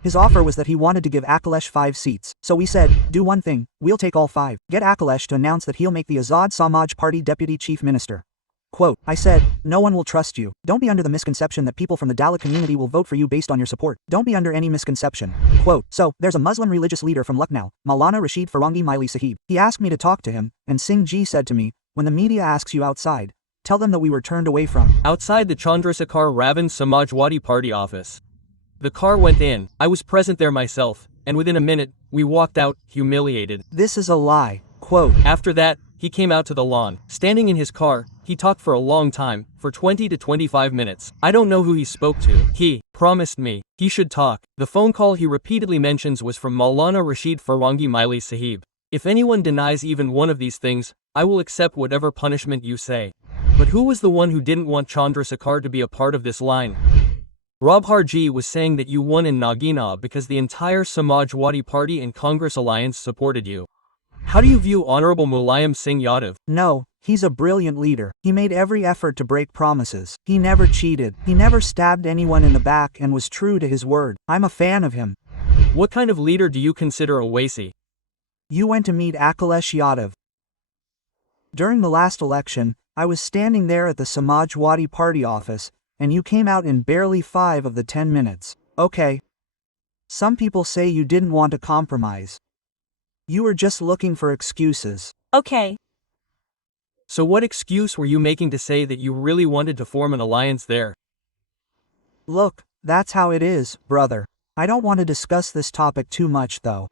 His offer was that he wanted to give Akhilesh 5 seats, so we said, do one thing, we'll take all 5. Get Akhilesh to announce that he'll make the Azad Samaj Party Deputy Chief Minister. Quote, I said, no one will trust you. Don't be under the misconception that people from the Dalit community will vote for you based on your support. Don't be under any misconception. Quote, so, there's a Muslim religious leader from Lucknow, Maulana Rashid Farangi Maili Sahib. He asked me to talk to him, and Singh Ji said to me, when the media asks you outside, tell them that we were turned away from. Outside the Chandrasekhar Ravan Samajwadi Party office. The car went in, I was present there myself, and within a minute, we walked out, humiliated. This is a lie. Quote, After that, he came out to the lawn. Standing in his car, he talked for a long time, for 20 to 25 minutes. I don't know who he spoke to. He promised me he should talk. The phone call he repeatedly mentions was from Maulana Rashid Farangi Maili Sahib. If anyone denies even one of these things, I will accept whatever punishment you say. But who was the one who didn't want Chandrasekhar to be a part of this line? Robharji was saying that you won in Nagina because the entire Samajwadi Party and Congress alliance supported you. How do you view Honorable Mulayam Singh Yadav? No, he's a brilliant leader. He made every effort to break promises. He never cheated. He never stabbed anyone in the back and was true to his word. I'm a fan of him. What kind of leader do you consider Owaisi? You went to meet Akhilesh Yadav. During the last election, I was standing there at the Samajwadi Party office, and you came out in barely 5 of the 10 minutes. Okay. Some people say you didn't want to compromise. You were just looking for excuses. Okay. So what excuse were you making to say that you really wanted to form an alliance there? Look, that's how it is, brother. I don't want to discuss this topic too much though.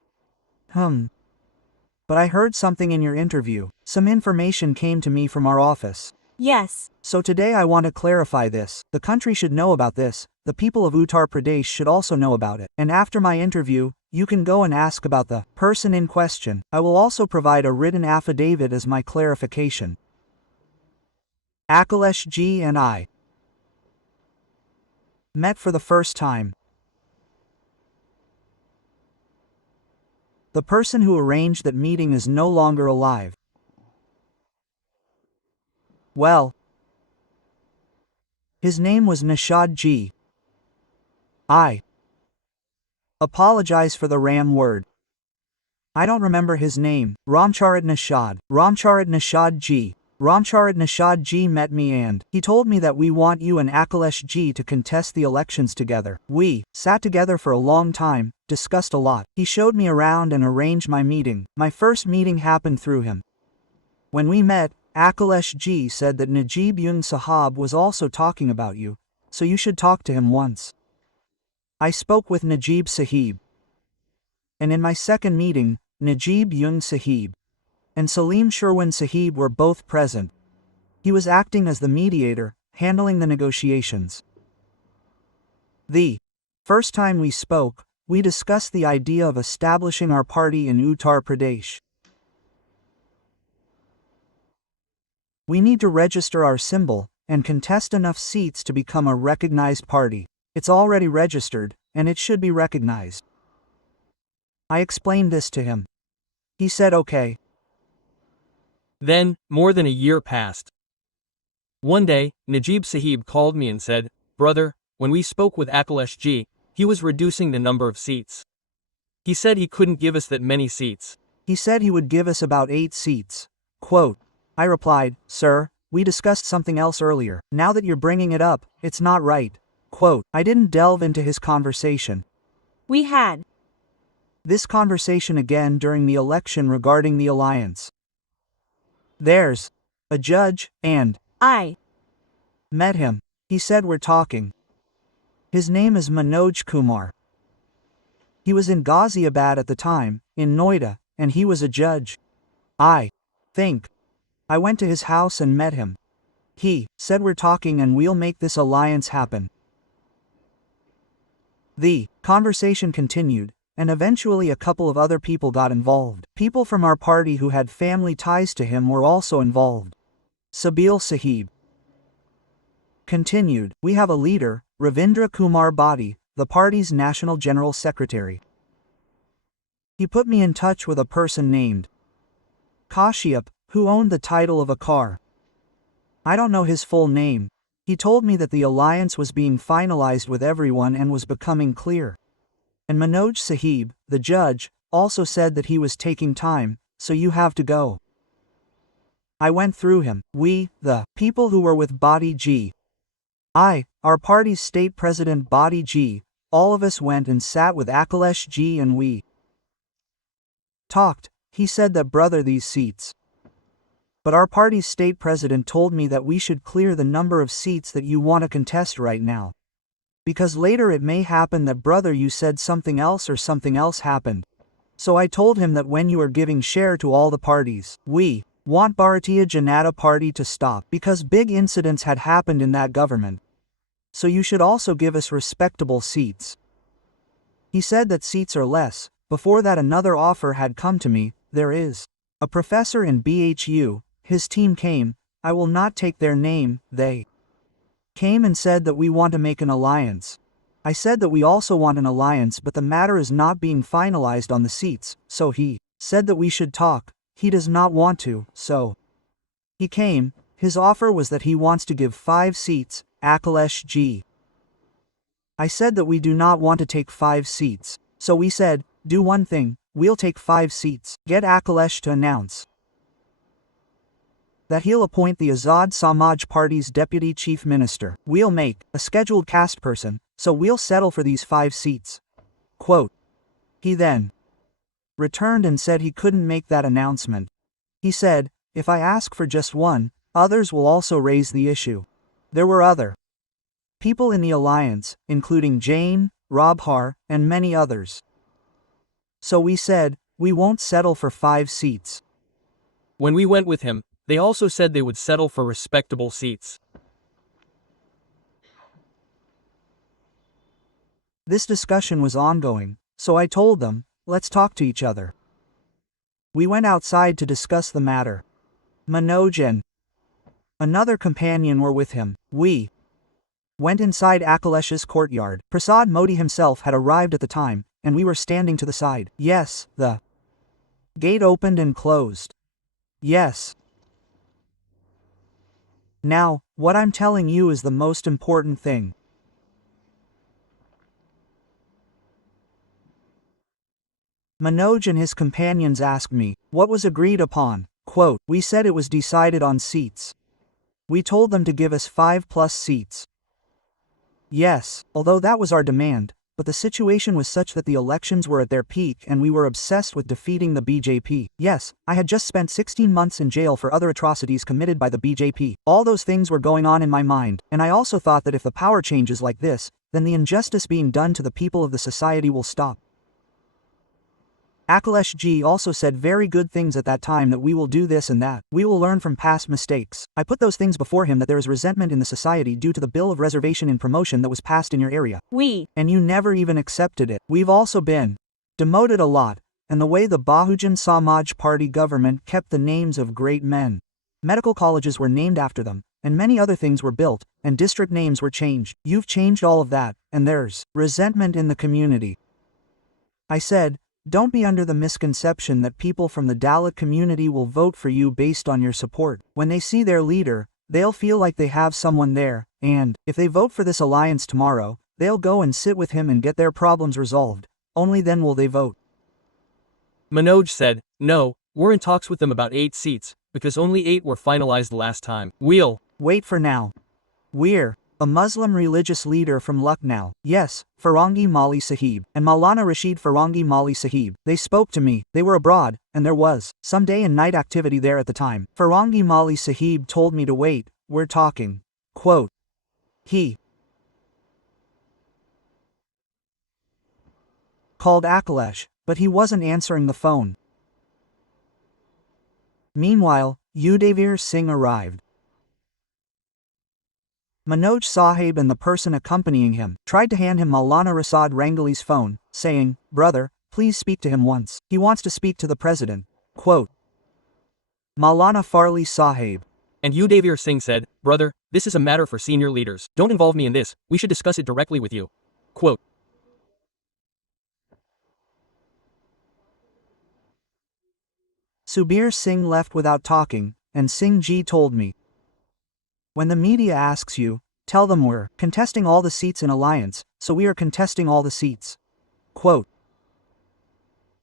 But I heard something in your interview. Some information came to me from our office. Yes. So today I want to clarify this. The country should know about this. The people of Uttar Pradesh should also know about it. And after my interview, you can go and ask about the person in question. I will also provide a written affidavit as my clarification. Akhilesh Ji and I met for the first time. The person who arranged that meeting is no longer alive. Well, his name was Nishad Ji. I apologize for the ram word. I don't remember his name. Ramcharat Nishad Ji. Ramcharat Nishad Ji met me and he told me that we want you and Akhilesh Ji to contest the elections together. We sat together for a long time, discussed a lot. He showed me around and arranged my meeting. My first meeting happened through him. When we met, Akhilesh Ji said that Najib Yun Sahab was also talking about you, so you should talk to him once. I spoke with Najib Sahib. And in my second meeting, Najib Yun Sahib and Salim Sherwin Sahib were both present. He was acting as the mediator, handling the negotiations. The first time we spoke, we discussed the idea of establishing our party in Uttar Pradesh. We need to register our symbol and contest enough seats to become a recognized party. It's already registered, and it should be recognized. I explained this to him. He said okay. Then, more than a year passed. One day, Najib Sahib called me and said, "Brother, when we spoke with Akhilesh Ji, he was reducing the number of seats. He said he couldn't give us that many seats. He said he would give us about 8 seats. Quote, I replied, sir, we discussed something else earlier. Now that you're bringing it up, it's not right. Quote, I didn't delve into his conversation. We had this conversation again during the election regarding the alliance. There's a judge, and I met him. He said we're talking. His name is Manoj Kumar. He was in Ghaziabad at the time, in Noida, and he was a judge. I think I went to his house and met him. He said we're talking and we'll make this alliance happen. The conversation continued, and eventually a couple of other people got involved. People from our party who had family ties to him were also involved. Sabil Sahib continued, we have a leader, Ravindra Kumar Badi, the party's national general secretary. He put me in touch with a person named Kashyap, who owned the title of a car. I don't know his full name. He told me that the alliance was being finalized with everyone and was becoming clear. And Manoj Sahib, the judge, also said that he was taking time, so you have to go. I went through him. We, the people who were with Badi G. Our party's state president Badi G, all of us went and sat with Akhilesh G and we talked. He said that brother these seats. But our party's state president told me that we should clear the number of seats that you want to contest right now. Because later it may happen that brother you said something else or something else happened. So I told him that when you are giving share to all the parties, we want Bharatiya Janata Party to stop because big incidents had happened in that government. So you should also give us respectable seats. He said that seats are less. Before that another offer had come to me. There is a professor in BHU, his team came, I will not take their name, they came and said that we want to make an alliance. I said that we also want an alliance but the matter is not being finalized on the seats, so he said that we should talk. He does not want to, so he came. His offer was that he wants to give 5 seats, Akhilesh G. I said that we do not want to take 5 seats. So we said, do one thing, we'll take 5 seats. Get Akhilesh to announce that he'll appoint the Azad Samaj Party's deputy chief minister. We'll make a scheduled caste person, so we'll settle for these 5 seats. Quote. He then returned and said he couldn't make that announcement. He said, if I ask for just one, others will also raise the issue. There were other people in the alliance, including Jain, Rabhar, and many others. So we said, we won't settle for 5 seats. When we went with him, they also said they would settle for respectable seats. This discussion was ongoing, so I told them, let's talk to each other. We went outside to discuss the matter. Manoj and another companion were with him. We went inside Akhilesh's courtyard. Prasad Modi himself had arrived at the time, and we were standing to the side. Yes, the gate opened and closed. Yes. Now, what I'm telling you is the most important thing. Manoj and his companions asked me, what was agreed upon? Quote, we said it was decided on seats. We told them to give us 5+ seats. Yes, although that was our demand, but the situation was such that the elections were at their peak and we were obsessed with defeating the BJP. Yes, I had just spent 16 months in jail for other atrocities committed by the BJP. All those things were going on in my mind, and I also thought that if the power changes like this, then the injustice being done to the people of the society will stop. Akhilesh G also said very good things at that time, that we will do this and that. We will learn from past mistakes. I put those things before him, that there is resentment in the society due to the bill of reservation in promotion that was passed in your area. And you never even accepted it. We've also been demoted a lot, and the way the Bahujan Samaj Party government kept the names of great men. Medical colleges were named after them, and many other things were built, and district names were changed. You've changed all of that, and there's resentment in the community. I said, don't be under the misconception that people from the Dalit community will vote for you based on your support. When they see their leader, they'll feel like they have someone there, and if they vote for this alliance tomorrow, they'll go and sit with him and get their problems resolved. Only then will they vote. Manoj said, no, we're in talks with them about 8 seats, because only 8 were finalized last time. We'll wait for now. We're a Muslim religious leader from Lucknow. Yes, Farangi Mali Sahib, and Maulana Rashid Farangi Mali Sahib. They spoke to me. They were abroad, and there was some day and night activity there at the time. Farangi Mali Sahib told me to wait, we're talking. Quote. He called Akhilesh, but he wasn't answering the phone. Meanwhile, Udavir Singh arrived. Manoj Sahib and the person accompanying him tried to hand him Maulana Rasad Rangali's phone, saying, brother, please speak to him once. He wants to speak to the president. Quote. Maulana Farli Sahib. And Udavir Singh said, brother, this is a matter for senior leaders. Don't involve me in this. We should discuss it directly with you. Quote. Subir Singh left without talking, and Singh Ji told me, when the media asks you, tell them we're contesting all the seats in alliance, so we are contesting all the seats. Quote,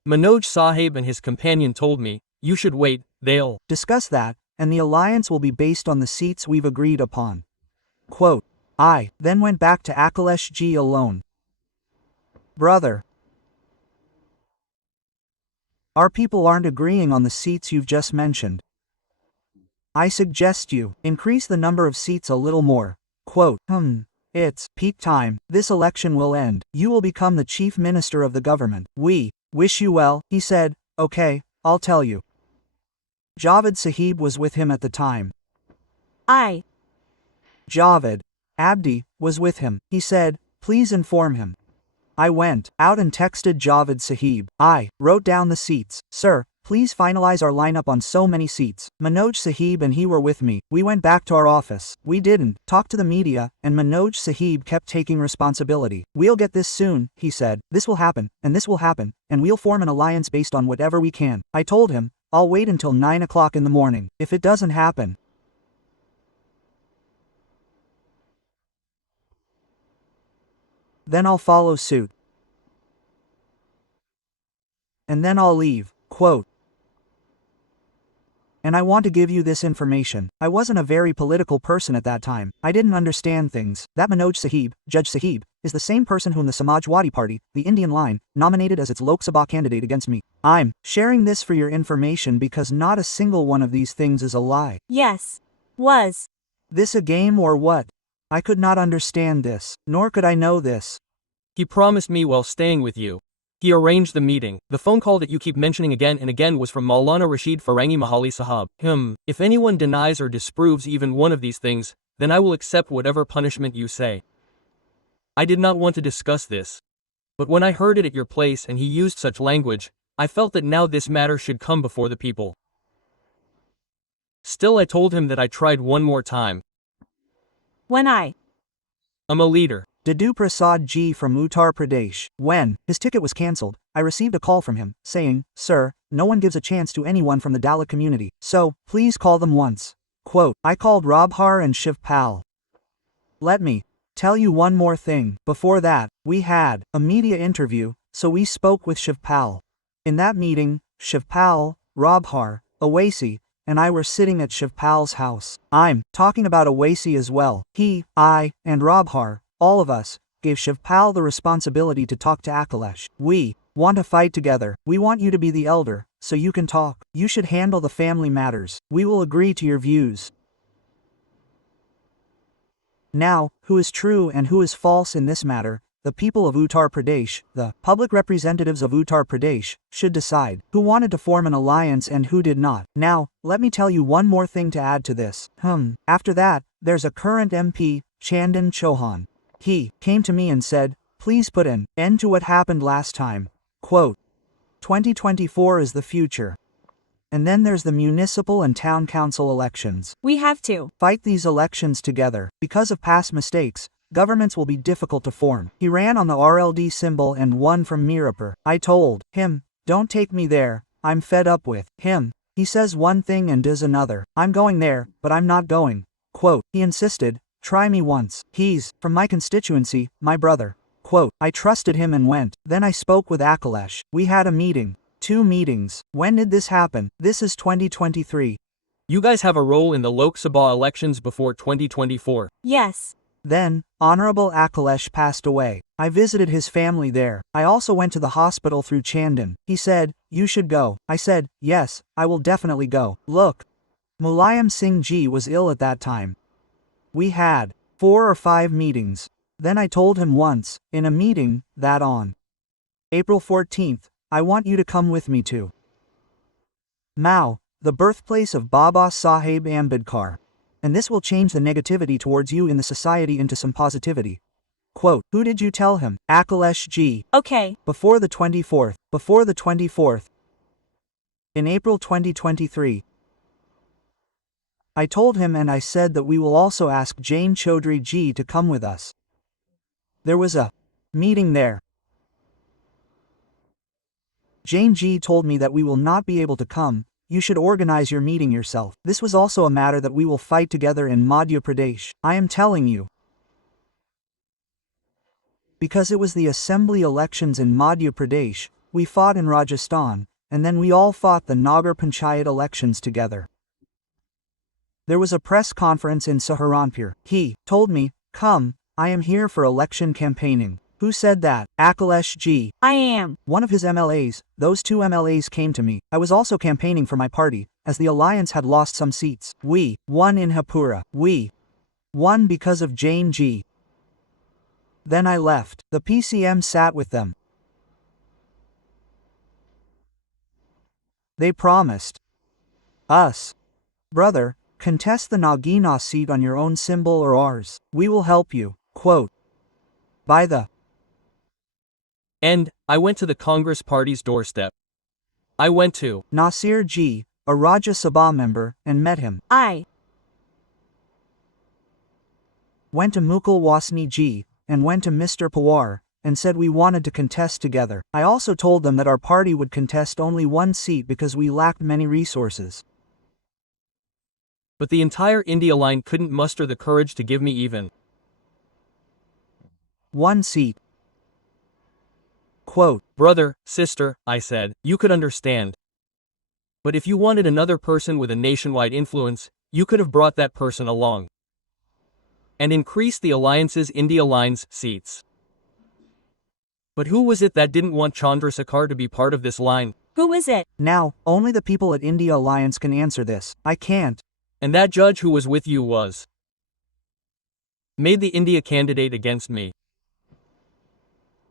Manoj Sahib and his companion told me, you should wait, they'll discuss that, and the alliance will be based on the seats we've agreed upon. Quote, I then went back to Akhilesh Ji alone. Brother, our people aren't agreeing on the seats you've just mentioned. I suggest you increase the number of seats a little more. Quote, it's peak time. This election will end. You will become the chief minister of the government. We wish you well, he said. Okay, I'll tell you. Javed Sahib was with him at the time. Javed Abdi was with him. He said, please inform him. I went out and texted Javed Sahib. I wrote down the seats. Sir, please finalize our lineup on so many seats. Manoj Sahib and he were with me. We went back to our office. We didn't talk to the media, and Manoj Sahib kept taking responsibility. We'll get this soon, he said. This will happen, and this will happen, and we'll form an alliance based on whatever we can. I told him, I'll wait until 9 o'clock in the morning. If it doesn't happen, then I'll follow suit. And then I'll leave. Quote, and I want to give you this information. I wasn't a very political person at that time. I didn't understand things. That Manoj Sahib, Judge Sahib, is the same person whom the Samajwadi Party, the Indian line, nominated as its Lok Sabha candidate against me. I'm sharing this for your information because not a single one of these things is a lie. Yes. Was this a game or what? I could not understand this, nor could I know this. He promised me while staying with you. He arranged the meeting. The phone call that you keep mentioning again and again was from Maulana Rashid Farangi Mahali Sahab. If anyone denies or disproves even one of these things, then I will accept whatever punishment you say. I did not want to discuss this. But when I heard it at your place and he used such language, I felt that now this matter should come before the people. Still I told him that I tried one more time. when I'm a leader. Dadu Prasad Ji from Uttar Pradesh. When his ticket was cancelled, I received a call from him, saying, Sir, no one gives a chance to anyone from the Dalit community, so, please call them once. Quote, I called Rabhar and Shivpal. Let me tell you one more thing. Before that, we had a media interview, so we spoke with Shivpal. In that meeting, Shivpal, Rabhar, Awasi, and I were sitting at Shivpal's house. I'm talking about Awasi as well. He, I, and Rabhar, all of us, gave Shivpal the responsibility to talk to Akhilesh. We want to fight together. We want you to be the elder, so you can talk. You should handle the family matters. We will agree to your views. Now, who is true and who is false in this matter, the people of Uttar Pradesh, the public representatives of Uttar Pradesh, should decide who wanted to form an alliance and who did not. Now, let me tell you one more thing to add to this. After that, there's a current MP, Chandan Chauhan. He came to me and said, please put an end to what happened last time. Quote, 2024 is the future. And then there's the municipal and town council elections. We have to fight these elections together. Because of past mistakes, governments will be difficult to form. He ran on the RLD symbol and won from Mirapur. I told him, don't take me there, I'm fed up with him. He says one thing and does another. I'm going there, but I'm not going. Quote, he insisted, try me once. He's from my constituency, my brother. Quote, I trusted him and went. Then I spoke with Akhilesh. We had a meeting. 2 meetings. When did this happen? This is 2023. You guys have a role in the Lok Sabha elections before 2024. Yes. Then, Honorable Akhilesh passed away. I visited his family there. I also went to the hospital through Chandan. He said, you should go. I said, yes, I will definitely go. Look, Mulayam Singh Ji was ill at that time. We had 4 or 5 meetings. Then I told him once, in a meeting, that on April 14th, I want you to come with me to Mao, the birthplace of Baba Saheb Ambedkar. And this will change the negativity towards you in the society into some positivity. Quote, who did you tell him? Akhilesh Ji. Okay. Before the 24th. In April 2023. I told him and I said that we will also ask Jane Chaudhry Ji to come with us. There was a meeting there. Jane Ji told me that we will not be able to come. You should organize your meeting yourself. This was also a matter that we will fight together in Madhya Pradesh. I am telling you. Because it was the assembly elections in Madhya Pradesh, we fought in Rajasthan, and then we all fought the Nagar Panchayat elections together. There was a press conference in Saharanpur. He told me, "Come, I am here for election campaigning." Who said that? Akhilesh G. I am. One of his MLAs. Those two MLAs came to me. I was also campaigning for my party, as the alliance had lost some seats. We won in Hapura. We won because of Jane G. Then I left. The PCM sat with them. They promised us, "Brother, contest the Nagina seat on your own symbol or ours. We will help you." Quote. By the end, I went to the Congress party's doorstep. I went to Nasir G., a Rajya Sabha member, and met him. I Went to Mukul Wasni G., and went to Mr. Pawar, and said we wanted to contest together. I also told them that our party would contest only one seat because we lacked many resources. But the entire India line couldn't muster the courage to give me even one seat. Quote. Brother, sister, I said, you could understand. But if you wanted another person with a nationwide influence, you could have brought that person along and increased the alliance's India line's seats. But who was it that didn't want Chandrasekhar to be part of this line? Who is it? Now, only the people at India Alliance can answer this. I can't. And that judge who was with you made the India candidate against me.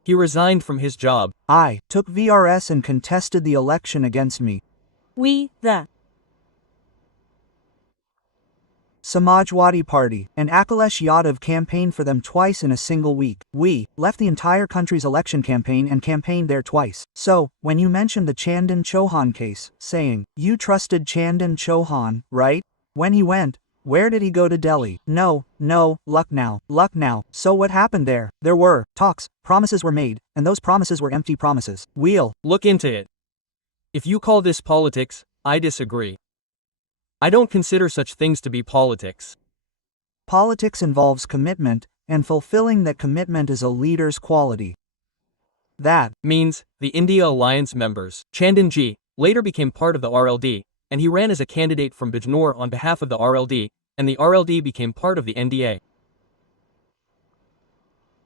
He resigned from his job. I took VRS and contested the election against me. We, the Samajwadi Party and Akhilesh Yadav campaigned for them twice in a single week. We left the entire country's election campaign and campaigned there twice. So, when you mentioned the Chandan Chauhan case, saying, you trusted Chandan Chauhan, right? When he went, where did he go to Delhi? No, Lucknow. So what happened there? There were talks, promises were made, and those promises were empty promises. We'll look into it. If you call this politics, I disagree. I don't consider such things to be politics. Politics involves commitment, and fulfilling that commitment is a leader's quality. That means the India Alliance members. Chandan G. later became part of the RLD, and he ran as a candidate from Bijnor on behalf of the RLD, and the RLD became part of the NDA.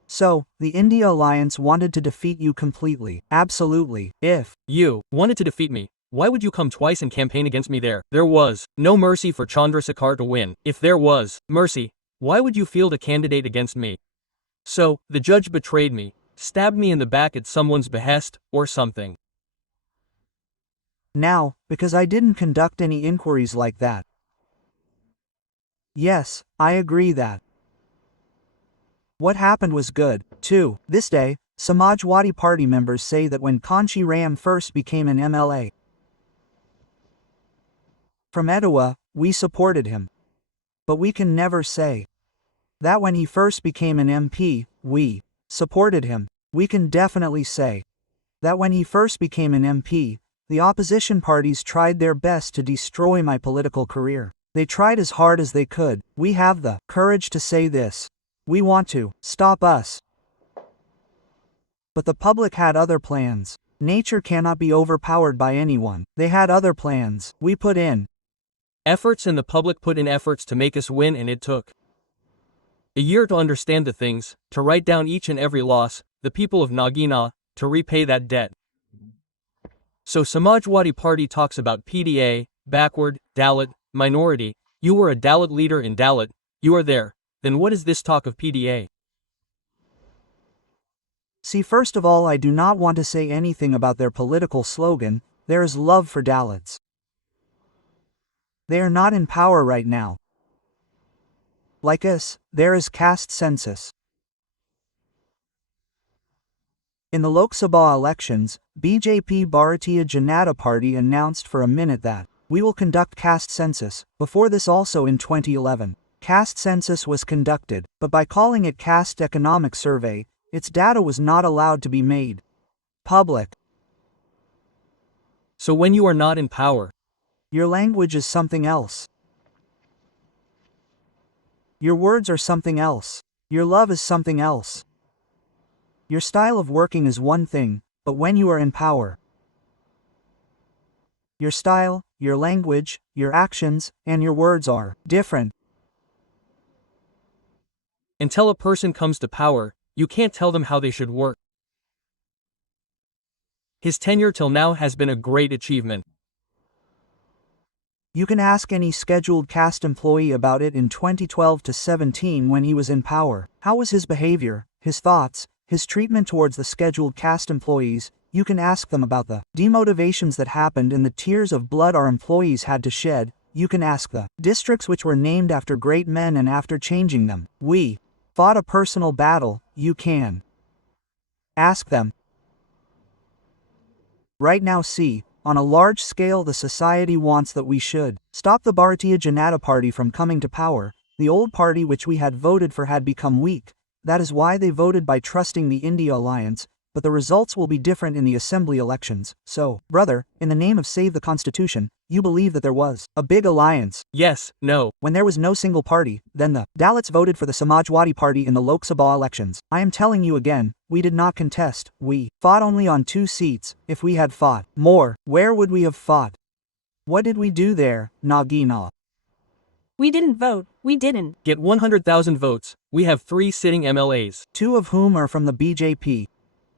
So, the India Alliance wanted to defeat you completely. Absolutely. If you wanted to defeat me, why would you come twice and campaign against me there? There was no mercy for Chandrasekhar to win. If there was mercy, why would you field a candidate against me? So, the judge betrayed me, stabbed me in the back at someone's behest, or something. Now, because I didn't conduct any inquiries like that. Yes, I agree that what happened was good, too. This day, Samajwadi Party members say that when Kanchi Ram first became an MLA from Etawah, we supported him. But we can never say that when he first became an MP, we supported him. We can definitely say that when he first became an MP, the opposition parties tried their best to destroy my political career. They tried as hard as they could. We have the courage to say this. We want to stop us. But the public had other plans. Nature cannot be overpowered by anyone. They had other plans. We put in efforts and the public put in efforts to make us win, and it took a year to understand the things, to write down each and every loss, the people of Nagina, to repay that debt. So Samajwadi Party talks about PDA, backward, Dalit, minority. You were a Dalit leader in Dalit, you are there. Then what is this talk of PDA? See, first of all, I do not want to say anything about their political slogan. There is love for Dalits. They are not in power right now. Like us, there is caste census. In the Lok Sabha elections, BJP Bharatiya Janata Party announced for a minute that we will conduct caste census. Before this also in 2011, caste census was conducted, but by calling it caste economic survey, its data was not allowed to be made public. So when you are not in power, your language is something else. Your words are something else. Your love is something else. Your style of working is one thing, but when you are in power, your style, your language, your actions, and your words are different. Until a person comes to power, you can't tell them how they should work. His tenure till now has been a great achievement. You can ask any scheduled caste employee about it in 2012 to 17 when he was in power. How was his behavior, his thoughts, his treatment towards the scheduled caste employees? You can ask them about the demotivations that happened and the tears of blood our employees had to shed. You can ask the districts which were named after great men and after changing them, we fought a personal battle. You can ask them. Right now see, on a large scale the society wants that we should stop the Bharatiya Janata Party from coming to power. The old party which we had voted for had become weak. That is why they voted by trusting the India Alliance, but the results will be different in the assembly elections. So, brother, in the name of Save the Constitution, you believe that there was a big alliance. Yes, no. When there was no single party, then the Dalits voted for the Samajwadi Party in the Lok Sabha elections. I am telling you again, we did not contest, we fought only on 2 seats. If we had fought more, where would we have fought? What did we do there, Nagina? We didn't vote, we didn't. Get 100,000 votes. We have 3 sitting MLAs. 2 of whom are from the BJP.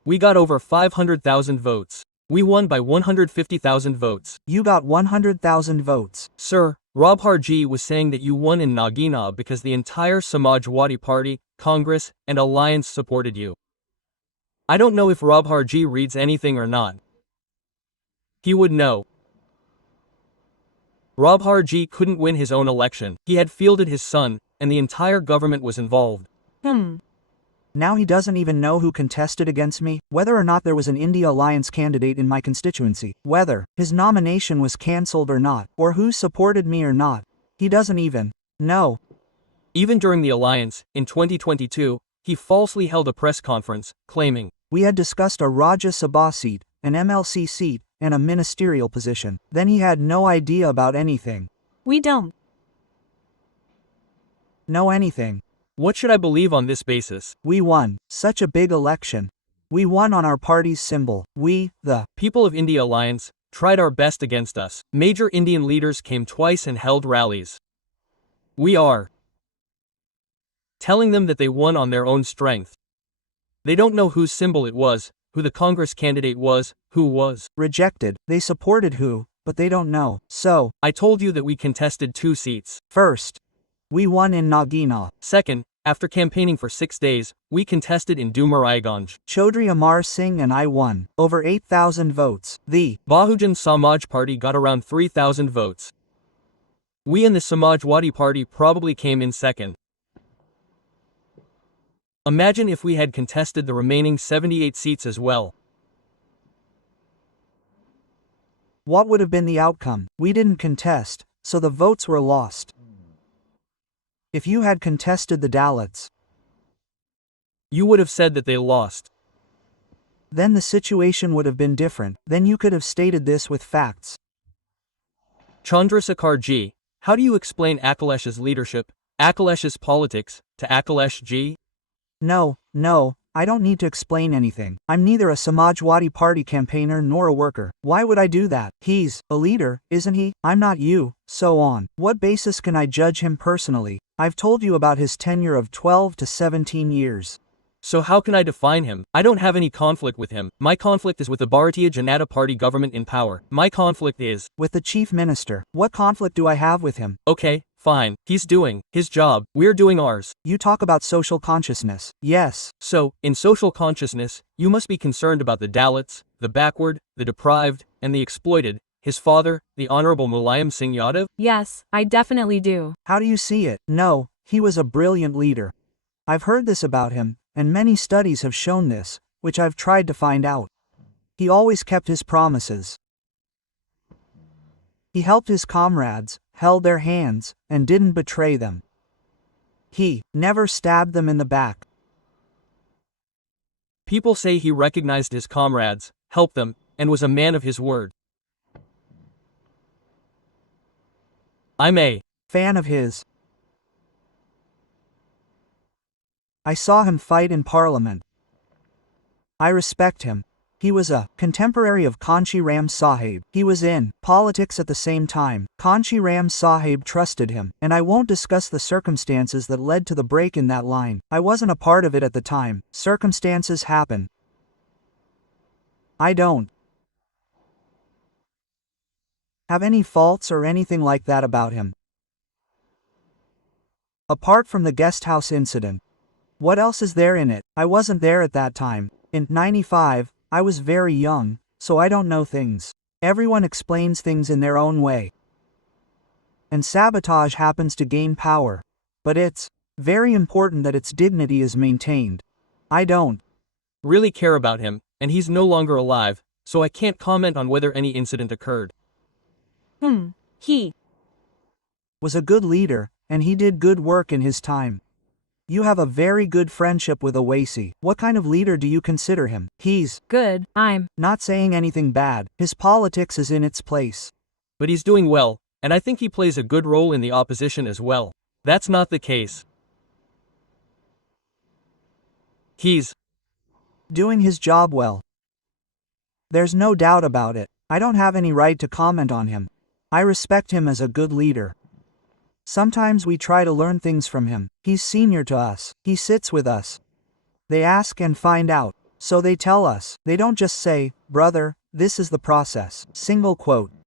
We got over 500,000 votes. We won by 150,000 votes. You got 100,000 votes. Sir, Robharji was saying that you won in Nagina because the entire Samajwadi Party, Congress, and Alliance supported you. I don't know if Robharji reads anything or not. He would know. Robharji couldn't win his own election. He had fielded his son, and the entire government was involved. Now he doesn't even know who contested against me, whether or not there was an India Alliance candidate in my constituency, whether his nomination was cancelled or not, or who supported me or not. He doesn't even know. Even during the alliance, in 2022, he falsely held a press conference, claiming, we had discussed a Rajya Sabha seat, an MLC seat, and a ministerial position. Then he had no idea about anything. We don't know anything. What should I believe on this basis? We won such a big election. We won on our party's symbol. We, the People of India Alliance, tried our best against us. Major Indian leaders came twice and held rallies. We are telling them that they won on their own strength. They don't know whose symbol it was, who the Congress candidate was, who was rejected. They supported who, but they don't know. So, I told you that we contested 2 seats. First, we won in Nagina. Second, after campaigning for 6 days, we contested in Dumaraiganj. Chaudhry Amar Singh and I won over 8,000 votes. The Bahujan Samaj Party got around 3,000 votes. We and the Samajwadi Party probably came in second. Imagine if we had contested the remaining 78 seats as well. What would have been the outcome? We didn't contest, so the votes were lost. If you had contested the Dalits, you would have said that they lost. Then the situation would have been different. Then you could have stated this with facts. Chandrasekhar ji, how do you explain Akhilesh's leadership, Akhilesh's politics, to Akhilesh ji? No, I don't need to explain anything. I'm neither a Samajwadi Party campaigner nor a worker. Why would I do that? He's a leader, isn't he? I'm not you, so on. What basis can I judge him personally? I've told you about his tenure of 12 to 17 years. So how can I define him? I don't have any conflict with him. My conflict is with the Bharatiya Janata Party government in power. My conflict is with the chief minister. What conflict do I have with him? Okay, fine. He's doing his job. We're doing ours. You talk about social consciousness. Yes. So, in social consciousness, you must be concerned about the Dalits, the backward, the deprived, and the exploited. His father, the Honorable Mulayam Singh Yadav? Yes, I definitely do. How do you see it? No, he was a brilliant leader. I've heard this about him, and many studies have shown this, which I've tried to find out. He always kept his promises. He helped his comrades, held their hands, and didn't betray them. He never stabbed them in the back. People say he recognized his comrades, helped them, and was a man of his word. I'm a fan of his. I saw him fight in Parliament. I respect him. He was a contemporary of Kanchi Ram Sahib. He was in politics at the same time. Kanchi Ram Sahib trusted him, and I won't discuss the circumstances that led to the break in that line. I wasn't a part of it at the time. Circumstances happen. I don't have any faults or anything like that about him. Apart from the guest house incident. What else is there in it? I wasn't there at that time. In '95, I was very young, so I don't know things. Everyone explains things in their own way. And sabotage happens to gain power. But it's very important that its dignity is maintained. I don't really care about him, and he's no longer alive, so I can't comment on whether any incident occurred. He was a good leader, and he did good work in his time. You have a very good friendship with Owaisi. What kind of leader do you consider him? He's good. I'm not saying anything bad. His politics is in its place. But he's doing well, and I think he plays a good role in the opposition as well. That's not the case. He's doing his job well. There's no doubt about it. I don't have any right to comment on him. I respect him as a good leader. Sometimes we try to learn things from him. He's senior to us. He sits with us. They ask and find out. So they tell us. They don't just say, brother, this is the process. Single quote.